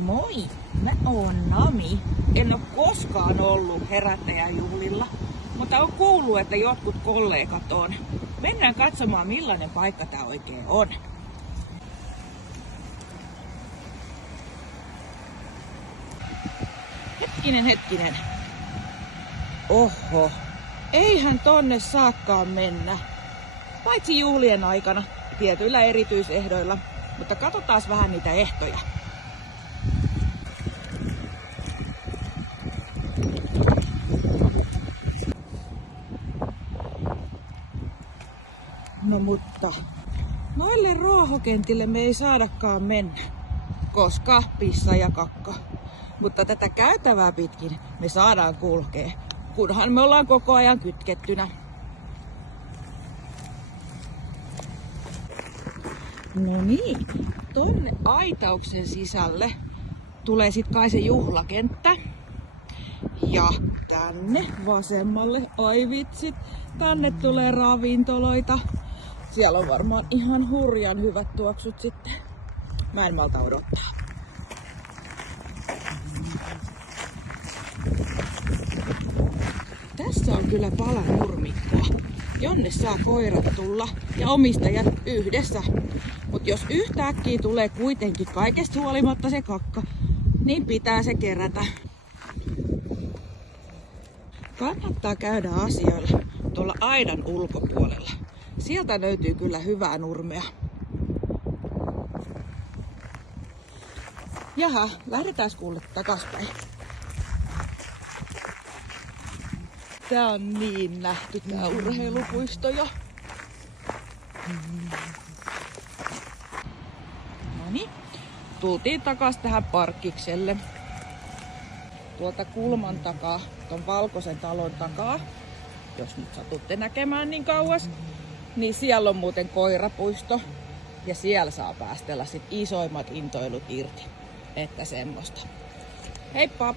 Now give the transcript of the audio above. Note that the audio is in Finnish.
Moi, mä oon Nami. En oo koskaan ollut herättäjäjuhlilla, mutta on kuullut, että jotkut kollegat on. Mennään katsomaan, millainen paikka tää oikein on. Hetkinen. Oho, eihän tonne saakkaan mennä. Paitsi juhlien aikana, tietyillä erityisehdoilla. Mutta katsotaan vähän niitä ehtoja. No mutta noille ruohokentille me ei saadakaan mennä, koska pissa ja kakka. Mutta tätä käytävää pitkin me saadaan kulkea, kunhan me ollaan koko ajan kytkettynä. No niin, tonne aitauksen sisälle tulee sit kai se juhlakenttä. Ja tänne vasemmalle, ai vitsit, tänne tulee ravintoloita. Siellä on varmaan ihan hurjan hyvät tuoksut sitten. Mä en malta odottaa. Tässä on kyllä pala nurmikkoa, jonne saa koirat tulla ja omistajat yhdessä. Mut jos yhtäkkiä tulee kuitenkin kaikesta huolimatta se kakka, niin pitää se kerätä. Kannattaa käydä asioilla tuolla aidan ulkopuolella. Sieltä löytyy kyllä hyvää nurmea. Jaha, lähdetään kuule takaspäin. Tää on niin nähty tää urheilupuisto jo. Noniin, tultiin takas tähän parkkikselle. Tuolta kulman takaa, ton valkoisen talon takaa, jos nyt satutte näkemään niin kauas, niin siellä on muuten koirapuisto. Ja siellä saa päästellä sit isoimmat intoilut irti. Että semmoista. Heippa!